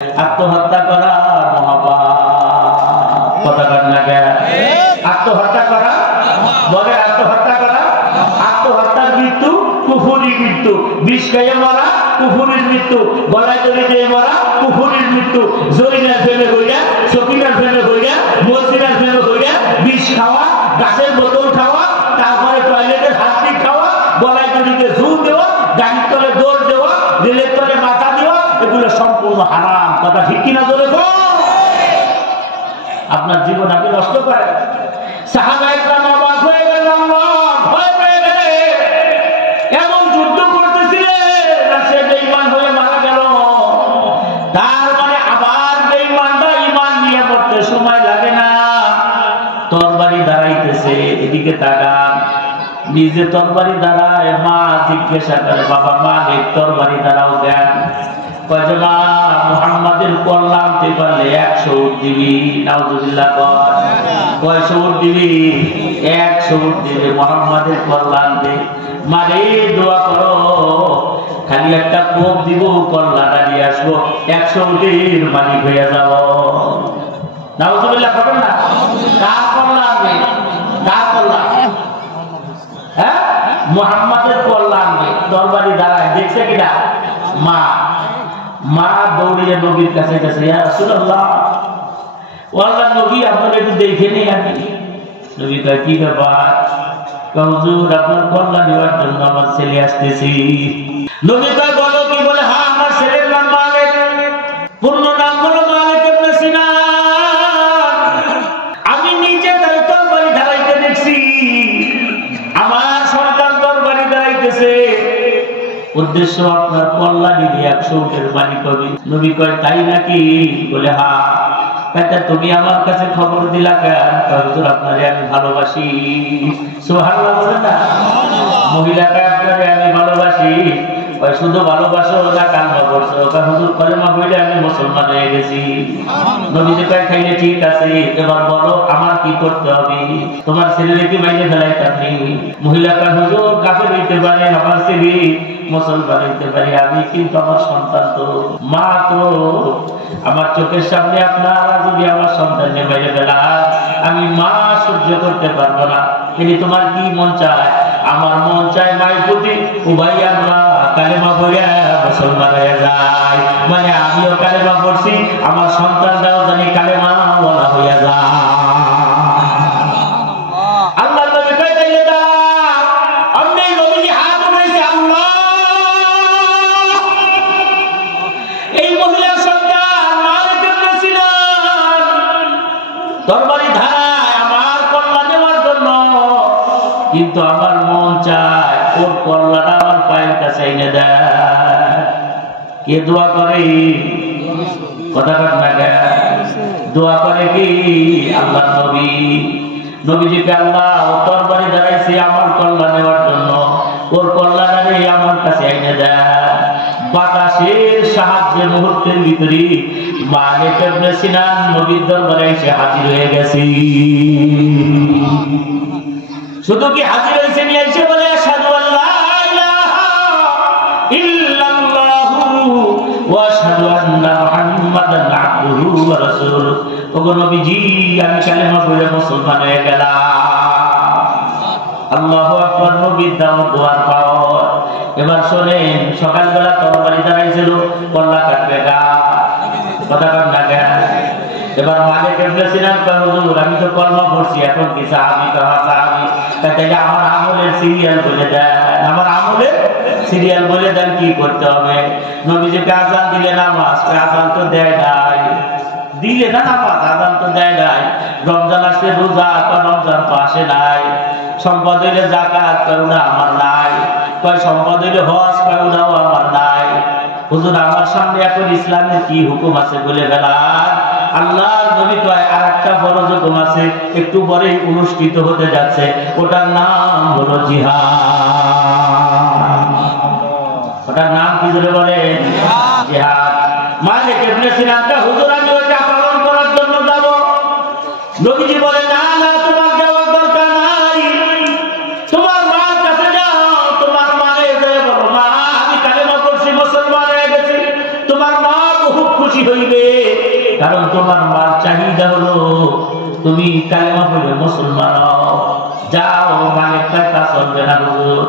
আত্মহত্যা করা মহাপাপ। কথা বলেন না কেন? আত্মহত্যা করা বলে আত্মহত্যা করা, আত্মহত্যার মৃত্যু কুফুরি মৃত্যু, বিষ খেয়ে মরা কুফুরির মৃত্যু, গলায় দড়ি দিয়ে মরা কুফুরির মৃত্যু, জরিনার ফেলে হইয়া, সকিনার ফেলে হইয়া, মসজিদের ফেলে হইয়া, বিষ খাওয়া, গাছের বোতল খাওয়া, তারপরে টয়লেটের হাতটি খাওয়া, গলায় দড়িতে ঝুল দেওয়া, গাড়ির তলে দৌড় দেওয়া, রেলের তলে মাথা দেওয়া, এগুলো সম্পূর্ণ হারাম। কথা ঠিক কিনা জোরে বল। আপনার জীবন আপনি নষ্ট করেন। সাহাবায়ে কেরাম অবাক হয়ে গেলেন, ভয় পেয়ে গেলেন, এমন যুদ্ধ করতেছিলেন আর সে বেঈমান হয়ে মারা গেল। তার মানে আবার বেঈমানরা ঈমান নিয়ে পড়তে সময় লাগে না। তরবারি দাঁড়াইতেছে, এদিকে তাকান, নিজে তরবারি দাঁড়ায়, মা জিজ্ঞাসা করে, বাবা মালিক তরবারি দাঁড়াও কেন? কয় মা মুহাম্মাদের কল্যাণ তে পারলে 100 উট দিবি। নাউজুবিল্লাহ। কয় উট দিবি? 100 উট দিবি মুহাম্মাদের কল্যাণ দে। মারে দোয়া করো, খালি একটা কোপ দিব, কল্যাণটা নিয়ে আসবো, 100 উটের মালিক হয়ে যাব। নাউজুবিল্লাহ করবেন না? কার কল্যাণ দে? কার কল্যাণ? হ্যাঁ, মুহাম্মাদের কল্যাণ দে। তরবারি দাঁড়ায়, দেখছে কিনা? মা মা দৌড়িয়ে নবীর কাছে গেছে, ইয়া রাসূলুল্লাহ, ও আল্লাহর নবী, আপনাকে একটু দেখে নেই আমি। নবী কয়, কি ব্যাপার? হুজুর, আপনার কল্যাণ নেওয়ার জন্য আমার ছেলে আসতেছি। নবী কয়, বলো কি? বলে, হ্যাঁ, আমার ছেলের নাম মালিক, পূর্ণ নাম হলো মালিক ইবনে সিনান। আমি নিজে তার তরবারি ধারাইতে দেখছি, আমার সন্তান তরবারি ধারাইতেছে, উদ্দেশ্য আপনার কল্যাণী দিয়ে 100 উটের মালিক হবে। নবী কয়, তাই নাকি? বলে, হ্যাঁ। তুমি আমার কাছে খবর দিলা কেন? হুজুর, আপনারে আমি ভালোবাসি। সুবহানাল্লাহ বলেন না? মহিলাকে আপনারে আমি ভালোবাসি। শুধু ভালোবাসো না, কান্না করছো? হুজুর, কলেমা পড়ে আমি মুসলমান হয়ে গেছি। নবীজি কয়, খাইলে ঠিক আছে, এবার বলো আমার কি করতে হবে? তোমার ছেলেকে কি মাইনে ফেলাইতাম? মহিলা কয়, হুজুর, কাফের হইতে পারে, আমার ছেলে মুসলমান হইতে পারে, আমি কিন্তু আমার সন্তান তো মা, তো আমার চোখের সামনে আপনারা যদি আমার সন্তানকে মেরে ফেলান, আমি মা সহ্য করতে পারবো না। কিন্তু তোমার কি মন চায়? আমার মন চায় মায়ের প্রতি উভয় আমরা কালেমা পড়ে মুসলমান হয়ে যায়, মানে আমিও কালেমা পড়ছি, আমার সন্তানরাও জানি কালেমা ওয়ালা হয়ে যায়। আল্লাহ নবী কয়, তাইলে দাঁড়াও। অমনি নবীজি হাত উঠাইছে, আল্লাহ, এই মহিলা সন্তান মালিক ইবনে সিনান তরবারি ধারায় আমার কল্যাণ নেওয়ার জন্য, কিন্তু আমার মন চায় ওর কল্যাণ আমার পায়ের কাছে এনে দেয়। কে দোয়া করে? কথা বলেন না কেন? দোয়া করে কি? আল্লাহ নবী। নবীজিকে আল্লাহ ও তরবারি দাঁড়াইছে আমার কল্যাণ নেওয়ার জন্য, ওর কল্যাণ আমার কাছে এনে দেয়। বাতাসের সাহায্যে মুহূর্তের ভিতরে মালিক ইবনে সিনান নবীর দরবারে এসে হাজির হয়ে গেছে। শুধু কি হাজির হয়েছে, নিয়ে এসে বলে, আশহাদু আল্লা ইলাহা ইল্লাল্লাহু ওয়া আশহাদু আন্না মুহাম্মাদান আবদুহু ওয়া রাসূলুহু। ওগো নবীজি, আমি কালেমা পড়ে মুসলমান হয়ে গেলাম। আল্লাহু আকবার। নবীর দাও দোয়ার পাওয়ার। এবার শোনেন, সকালবেলা তরবারি দাঁড়াইছিল, কল্লা কাটবে গা। কথা বলেন না কেন? এবার মালিক ইবনে সিনান কয়, হুজুর, আমি তো কলমা পড়ছি, এখন কি সাহাবী? কয়, সাহাবী। তাইলে আমার আমলের সিরিয়াল বলে দেন, আমার আমলের সিরিয়াল বলে দেন, কি করতে হবে? নবীজিকে আযান দিলে নামাজ, আযান তো দেয় নাই। দিলে না নামাজ, আযান তো দেয় নাই। রমজান আসলে রোজা, রমজান তো আসে নাই। সম্পদ হইলে যাকাত, কয় না আমার নাই। কয় সম্পদ হইলে হজ, কয় নাও আমার নাই। হুজুর, আমার সামনে এখন ইসলামের কি হুকুম আছে বলে ফেলার। আল্লাহর নবী কয়, আরেকটা ফরজ হুকুম আছে, একটু পরেই অনুষ্ঠিত হতে যাচ্ছে, ওটার নাম হলো জিহাদ। ওটার নাম কি বলে বলেন? জিহাদ। মালিক ইবনে সিনান কয়, হুজুর, আমি ওটা পালন করার জন্য যাব। নবীজি বলে, না না, তোমার যাওয়ার দরকার নাই, তোমার মার কাছে যাও, তোমার মারে যে বলো, মা, আমি কালেমা পড়ছি, মুসলমান হয়ে গেছি। তোমার মা খুব খুশি হইবে। দিবে, কারণ তোমার মার চাহিদা হলো তুমি কালেমা পড়ে মুসলমান হও। যাও, মালিক টাকা চলবে না হুজুর,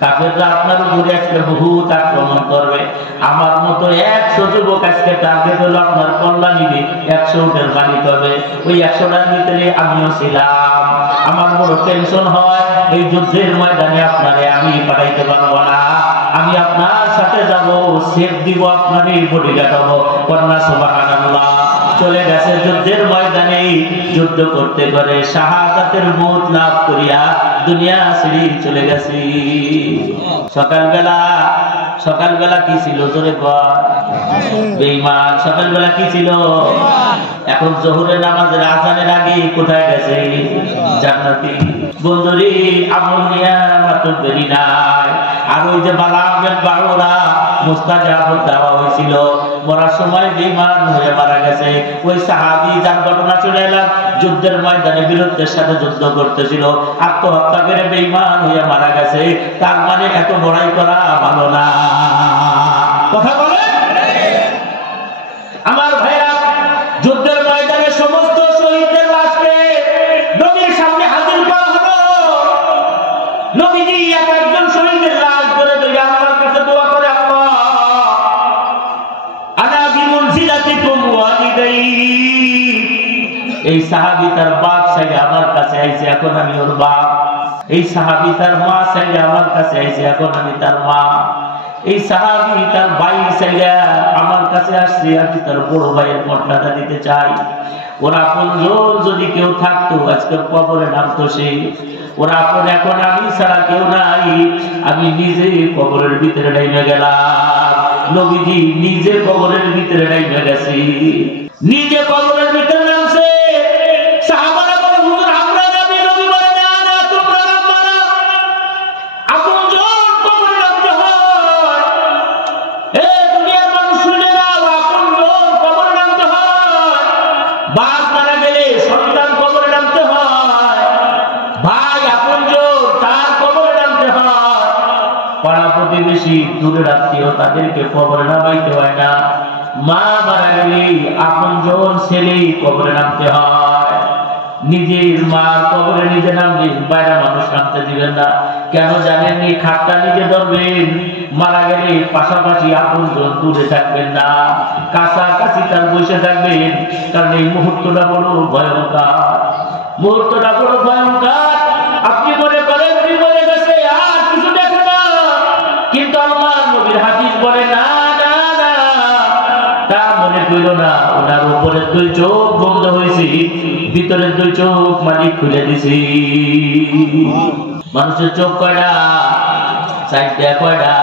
কাফেররা আপনার উপরে আজকে বহুত আক্রমণ করবে। আমার মতো 100 যুবক আজকে টার্গেট হলো আপনার কল্লা নিবে, 100 উটের মালিক হবে। ওই 100টার ভিতরে আমিও ছিলাম। আমার বড় টেনশন হয়, এই যুদ্ধের ময়দানে আপনারে আমি পাঠাইতে পারবো না। আমি আপনার সাথে যাব, সেফ দিব, আপনারই বডিগার্ড হবো। কন্যা সুবহানাল্লাহ। চলে গেছে যুদ্ধের ময়দানে, যুদ্ধ করতে করে শাহাদাতের মওত লাভ করিয়া দুনিয়া ছেড়ে চলে গেছি। সকালবেলা কি ছিল জোরে কর? বেঈমান। সকালবেলা কি ছিল? এখন জোহরের নামাজের আযানের আগে কোথায় গেছে? জান্নাতি। বন্ধুরে, আমল নিয়া মাত্র দেরি নাই। আর ওই যে বালামের বারোরা মুস্তাজাব দেওয়া হয়েছিল, মরার সময় বেঈমান হয়ে মারা গেছে। ওই সাহাবী যার ঘটনা চলে এলাম, যুদ্ধের ময়দানে বীরত্বের সাথে যুদ্ধ করতেছিল, আত্মহত্যা করে বেঈমান হয়ে মারা গেছে। তার মানে এত বড়াই করা ভালো না। কথা বলে আমার ভাইরা, যুদ্ধের ময়দানে সমস্ত শহীদদের লাশকে নবীর সামনে হাজির করা হলো। নবীজি এক একজন শহীদের লাশ ধরে ধরে আল্লাহর কাছে দোয়া করে, আল্লাহ আনা বিমুনজিলাতিকুম ওয়ালিদাই। এই সাহাবী তার বাপ চাইলে আমার কাছে আইছে, এখন আমি ওর বাপ। এই সাহাবী তার মা চাইলে আমার কাছে আইছে, এখন আমি তার মা। এই সাহাবী তার ভাই চাইলে আমার কাছে আসছে, আমি তার বড় ভাইয়ের মর্যাদা দিতে চাই। ওরা আপনজন যদি কেউ থাকতো আজকে কবরে নামতো সে। ওরা আপন এখন আমি ছাড়া কেউ নাই, আমি নিজে কবরের ভিতরে নেমে গেলাম। নবীজি নিজে কবরের ভিতরে নেমে গেছি, নিজে কবরের ভিতরে নামছে। সাহাবারা বলে, হুজুর আমরা যাবি? নবী বলে, না না, তোমরা নামবা না। আপনজন কবরে নামতে হয়। এ দুনিয়ার মানুষ শুনে নাও, আপনজন কবরে নামতে হয়। বাপ মারা গেলে সন্তান কবরে নামতে হয়, ভাই আপনজন তার কবরে নামতে হয়। পাড়া প্রতিবেশী দূরের আত্মীয় তাদেরকে কবরে নামাইতে হয় না। মা মারা গেলে আপনজন ছেলে কবরে নামতে হয়। নিজের মার কবরে নিজে নামবেন, বাইরে মানুষ নামতে দিবেন না। কেন জানেননি? খাটটা নিজে ধরবেন। মারা গেলে পাশাপাশি আপনজন দূরে থাকবেন না, কাছাকাছি তার বসে থাকবেন। কারণ এই মুহূর্তটা বড় ভয়ঙ্কর, মুহূর্তটা বড় ভয়ঙ্কর। আপনি মনে করেন বিপদে গেছে আর কিছু দেখে না, কিন্তু আল্লাহর নবীর হাদিস বলে না না না, তা মনে করিল না। ওনার উপরের 2 চোখ বন্ধ হয়েছে, ভিতরের 2 চোখ মালিক খুলে দিছি। মানুষের চোখ কয়টা? 4টা। কয়টা?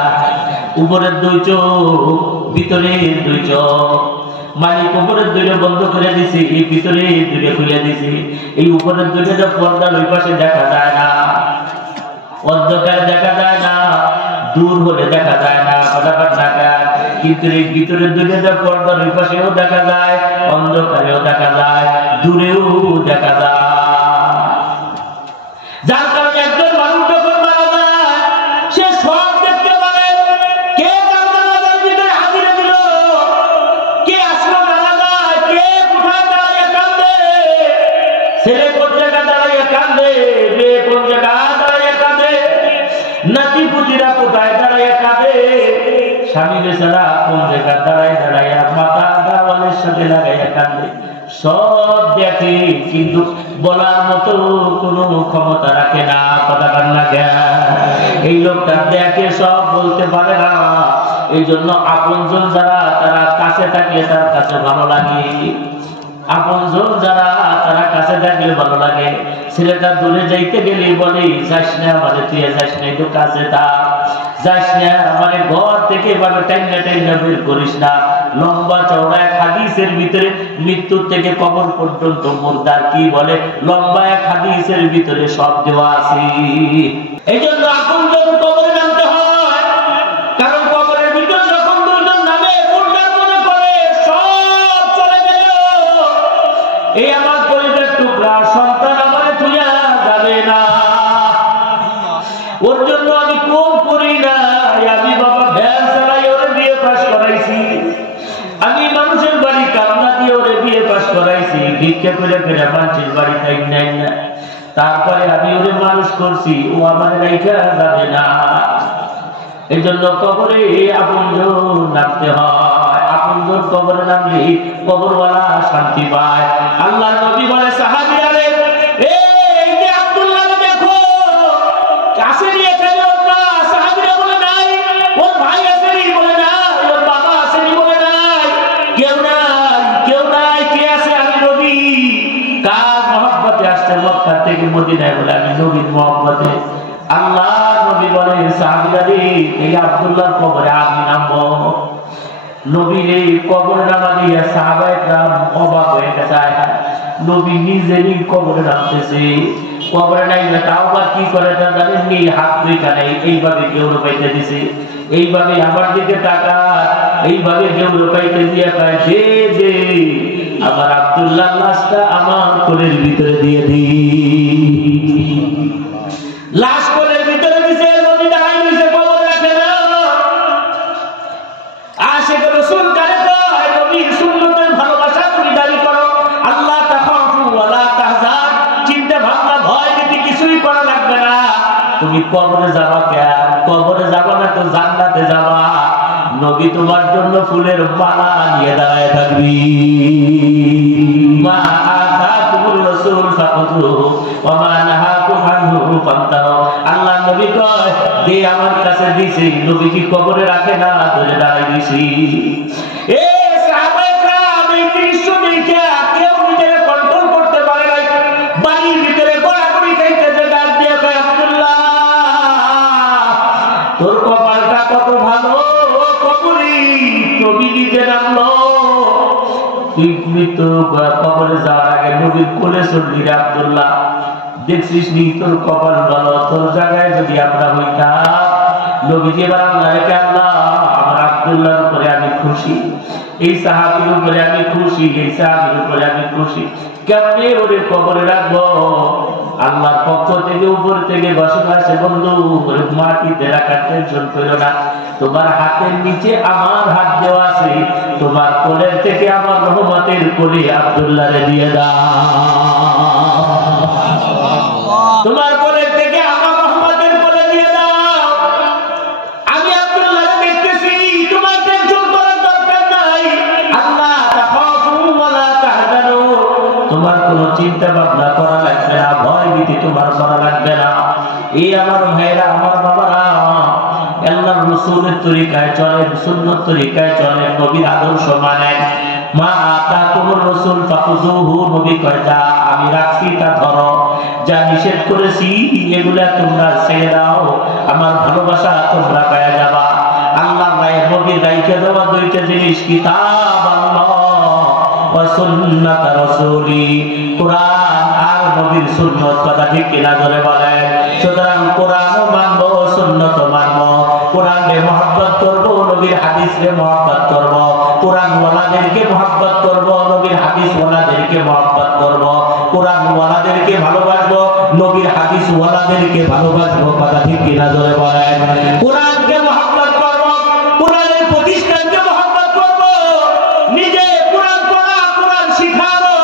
উপরের 2 চোখ, ভিতরের 2 চোখ। মালিক উপরের 2টা বন্ধ করে দিছি, ভিতরে 2টা খুলে দিছি। এই উপরের 2টা পর্দার ওই পাশে দেখা যায় না, অন্ধকার দেখা যায় না, দূর হলে দেখা যায় না, ফটাফট ঢাকা। কিন্তু এই ভিতরের 2টা পর্দার ওই পাশেও দেখা যায়, অন্ধকারেও দেখা যায়, দূরেও দেখা যায়। যার কারণে একজন মানুষ যখন মারা যায়, সে সব দেখতে পারে। কে তার জানাজার ভিতরে হাজিরা দিল, কে আসলো জানাজায়, কে কোথায় দাঁড়িয়ে কান্দে, ছেলে কোন জায়গায় দাঁড়িয়ে কান্দে, মেয়ে কোন জায়গায় দাঁড়িয়ে কান্দে, নাতি পুতিরা কোথায় দাঁড়িয়ে কাঁদে, স্বামী বেচারা কোন জায়গায় দাঁড়াইয়া মাথা দেওয়ালের সাথে লাগাইয়া কাঁদে, সব দেখে, কিন্তু বলার মতো কোনো ক্ষমতা রাখে না। কথা কান্না এই লোকটা দেখে, সব বলতে পারে না। এই জন্য আপনজন যারা, তারা কাছে থাকলে তার কাছে ভালো লাগে। আপনজন যারা, তারা কাছে থাকলে ভালো লাগে। ছেলেটা দূরে যাইতে গেলে বলে, যাস না আমাদের, তুই যাস না, একটু কাছে থাক, যাস না আমাদের ঘর থেকে এভাবে টাইনা বের করিস না। লম্বা চওড়া এক হাদিসের ভিতরে মৃত্যুর থেকে কবর পর্যন্ত মুর্দার কি বলে, লম্বা এক হাদিসের ভিতরে সব দেওয়া আছে। এই জন্য আপনজন কবরে নামতে হয়, কারণ কবরের ভিতরে যখন 2জন নামে, মুর্দার মনে করে সব চলে গেল, এই আমার পরিবার টুকরা সন্তান আমারে তুইয়া যাবে না। ওর জন্য আমি কোন করি না, আমি বাবা ভ্যান চালাই ওরে দিয়ে পাশ করাইছি, আমি মানুষের বাড়ি ভিক্ষা করে করে মানুষের বাড়ি তাই নাই না, তারপরে আমি ওরে মানুষ করছি, ও আমার রাইখা যাবে না। এই জন্য কবরে আপনজন নামতে হয়, আপনজন কবরে নামলে কবরওয়ালা শান্তি পায়। আল্লাহ নবী বলে সাহাবীরা রে, এই যে আব্দুল্লাহ দেখো আসেনি এখানে, ওর মা, সাহাবীরা বলে নাই, ওর ভাই আসেনি বলে নাই, ওর বাবা আসেনি বলে নাই, কেউ নাই, কেউ নাই, কে আছে? আমি নবী। কার মহব্বতে আসছে মক্কা থেকে মদিনায়? বলে আমি নবীর মহব্বতে। আল্লাহ নবী বলে সাহাবীরা রে, এই আব্দুল্লাহর কবরে আমি নামবো। নবীর এই কবরে নামা দিয়ে সাহাবায়ে কেরাম অবাক হয়ে গেছে। নবী নিজেরই কবরে নামতেছে, কবরে নাই না, তাও বা কি করে জানেন? এই হাত দুইটা নেই, এইভাবে কেউ রুপাইতে দিছে, এইভাবে আমার দিকে টাকা, এইভাবে কেউ রুপাইতে দিয়ে পায়, দে দে আমার আব্দুল্লাহ লাশটা আমার কোলের ভিতরে দিয়ে দি। লাশ কোলের ভিতরে দিছে, নবী দাঁড়াই দিছে, কবর রাখে না। আশিক রাসূল কারে কয়? নবীর সুন্নতের ভালোবাসা তুমি দাবি করো, আল্লাহ তাখাফু ওয়ালা তাহজান, চিন্তা ভাবনা ভয় ভীতি কিছুই করা লাগবে না। তুমি কবরে যাবা কেন? কবরে যাবা না তো জান্নাতে যাবা। নবী তোমার জন্য ফুলের মালা নিয়ে দাঁড়ায় থাকবি। মা আতাকুমুর রাসূল ফাখুযুহু ওয়া মা নাহাকুম আনহু ফান্তাহু। আল্লাহ নবী কয়, দে আমার কাছে দিছি। নবী কি কবরে রাখে না, ধরে দাঁড়াই দিছি। এ সাহাবায়ে কেরাম এই দৃশ্য দেখে কেউ নিজের কন্ট্রোল করতে পারে নাই, বাড়ির ভিতরে গোড়াগড়ি খাইতেছে, ডাক দিয়ে কয়, আব্দুল্লাহ তোর কপালটা কত ভালো, কবরে নবী নিজে নামলো। তুই মৃত্যু কবরে যাওয়ার আগে নবীর কোলে চললি রে আব্দুল্লাহ, দেখছিস নি তোর কপাল ভালো। তোর জায়গায় যদি আমরা হইতাম, নবীজি এবার আল্লাহ রেখে, আল্লাহ আমার আব্দুল্লাহর উপরে আমি খুশি, এই সাহাবীর উপরে আমি খুশি, এই সাহাবীর উপরে আমি খুশি। কেমনে ওরে কবরে রাখবো? আল্লাহর পক্ষ থেকে উপর থেকে ঘোষণা আসে, বন্ধু ওরে মাটিতে রাখার টেনশন করো না, তোমার হাতের নিচে আমার হাত দেওয়া আছে, তোমার কোলের থেকে আমার রহমতের কোলে আব্দুল্লাহরে দিয়ে দাও, তোমার কোলের থেকে আমার রহমতের কোলে দিয়ে দাও। আমি আব্দুল্লাহকে দেখতেছি, তোমার টেনশন করার দরকার নাই। আল্লাহ তাখাফু ওয়ালা তাহজানু, তোমার কোনো চিন্তা ভাবনা করা লাগবে না, ভয় ভীতি তোমার করা লাগবে না। এই আমার ভাইরা, আমার বাবারা, আল্লাহর রাসূলের তরিকায় চলেন, সুন্নাত তরিকায় চলেন, নবীর আদর্শ মানেন। মা আতাকুমুর রাসূল ফাখুযুহু, নবী কয় যা আমি রাখছি তা ধরো, যা নিষেধ করেছি এগুলা তোমরা ছেড়ে দাও, আমার ভালোবাসা তোমরা পেয়ে যাবা। আল্লাহর রায়ে নবীর রাইখে দেওয়া দুইটা জিনিস, কিতাব আল্লাহ ওয়া সুন্নাত রাসূলি, কোরআন আর নবীর সুন্নাত। কথা ঠিক কিনা জোরে বলেন? সুতরাং কোরআনও মানবো, সুন্নাতও মানবো। কোরআনকে মহব্বত করব, নবীর হাদিসকে মহব্বত করব। কোরআন ওয়ালাদেরকে মহব্বত করব, নবীর হাদিস ওয়ালাদেরকে মহব্বত করব। কোরআন ওয়ালাদেরকে ভালোবাসবো, নবীর হাদিস ওয়ালাদেরকে ভালোবাসবো। কথা ঠিক কিনা জোরে বলেন? কোরআনকে মহব্বত করব, কোরআনের প্রতিষ্ঠানকে মহব্বত করব, নিজে কোরআন পড়া, কোরআন শিখানো,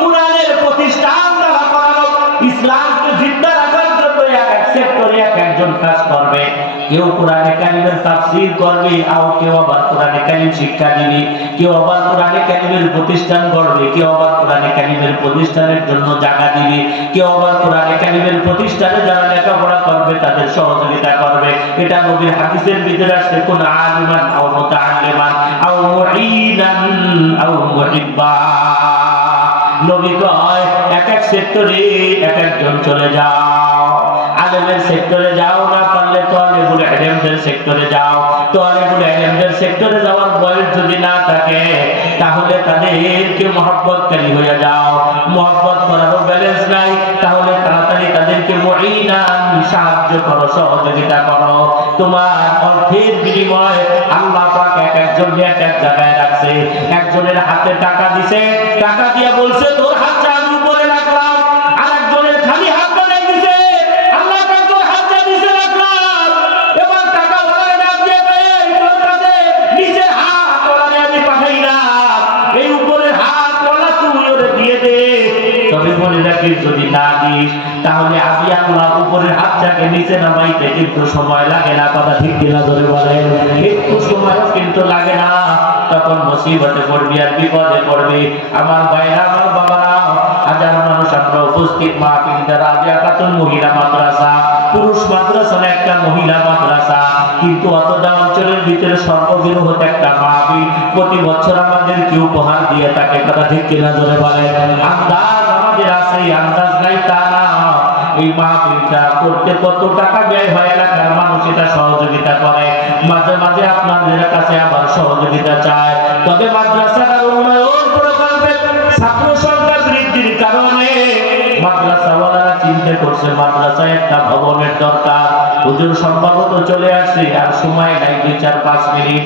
কোরআনের প্রতিষ্ঠান দ্বারা করানো, ইসলামকে জিন্দা রাখার জন্য এক এক সেক্টরে এক একজন কাজ করবে। কেউ কোরআনে কারিমের তাফসীর করবে, আর কেউ আবার কোরআনে কারিম শিক্ষা দিবে, কেউ আবার কোরআনে কারিমের প্রতিষ্ঠান করবে, কেউ আবার কোরআনে কারিমের প্রতিষ্ঠানের জন্য জায়গা দিবে, কেউ আবার কোরআনে কারিমের প্রতিষ্ঠানে যারা লেখাপড়া করবে তাদের সহযোগিতা করবে। এটা নবীর হাদিসের ভিতরে আসছে, কোন আলিমান আও মুতাআল্লিমান আও মুঈনান আও মুহিব্বা। নবী কয় এক এক সেক্টরে এক একজন চলে যাও, আলেমের সেক্টরে যাও, না পারলে তালেবুল ইলমের সেক্টরে যাও। তালেবুল ইলমের সেক্টরে যাওয়ার বয়স যদি না থাকে, তাহলে তাদেরকে মহব্বতকারী হয়ে যাও। মহব্বত করারও ব্যালেন্স নাই, তাহলে তাড়াতাড়ি তাদেরকে মুঈনান, সাহায্য করো, সহযোগিতা করো। তোমার অর্থের বিনিময়ে আল্লাহ পাক এক একজনকে এক এক জায়গায় রাখছে। একজনের হাতে টাকা দিছে, টাকা দিয়া বলছে তোর হাতটা আমি উপরে রাখলাম। আরেকজনের খালি হাত বানাই দিছে, আল্লাহ পাক তোর হাতটা নিচে রাখলাম। এবার টাকা ওয়ালা ডাক দিয়ে কয়, তোর কাছে নিচের হাত ওয়ালা আমি পাঠাইলাম, এই উপরের হাত ওয়ালা তুই ওরে দিয়ে দে। রাখিস, যদি না দিস তাহলে আমি আল্লাহ উপরের হাতটাকে নিচে নামাইতে কিন্তু সময় লাগে না। কথা ঠিক কিনা ধরে বলেন? একটু সময় কিন্তু লাগে না। তখন মুসিবতে পড়বি আর বিপদে পড়বি। আমার ভাইরা, আমার বাবারা, হাজার মানুষ আমরা উপস্থিত মাহফিলটা রাজিয়া খাতুন মহিলা মাদ্রাসা, পুরুষ মাদ্রাসা না, একটা মহিলা মাদ্রাসা, কিন্তু অতটা অঞ্চলের ভিতরে সর্ববৃহৎ একটা মাহফিল প্রতি বছর আমাদেরকে উপহার দিয়ে থাকে। কথা ঠিক কিনা ধরে বলেন? আন্দাজ আমাদের আছে, আন্দাজ নাই তা না। এই মাহফিলটা করতে কত টাকা ব্যয় হয়, এলাকার মানুষ এটা সহযোগিতা করে, মাঝে মাঝে আপনাদের কাছে আবার সহযোগিতা চায়। তবে মাদ্রাসাটার উন্নয়ন প্রকল্পে ছাত্র সংখ্যা বৃদ্ধির কারণে মাদ্রাসাওয়ালারা চিন্তা করছে মাদ্রাসায় একটা ভবনের দরকার। হুজুর সম্ভবত চলে আসছে, আর সময় নাই 2-4-5 মিনিট।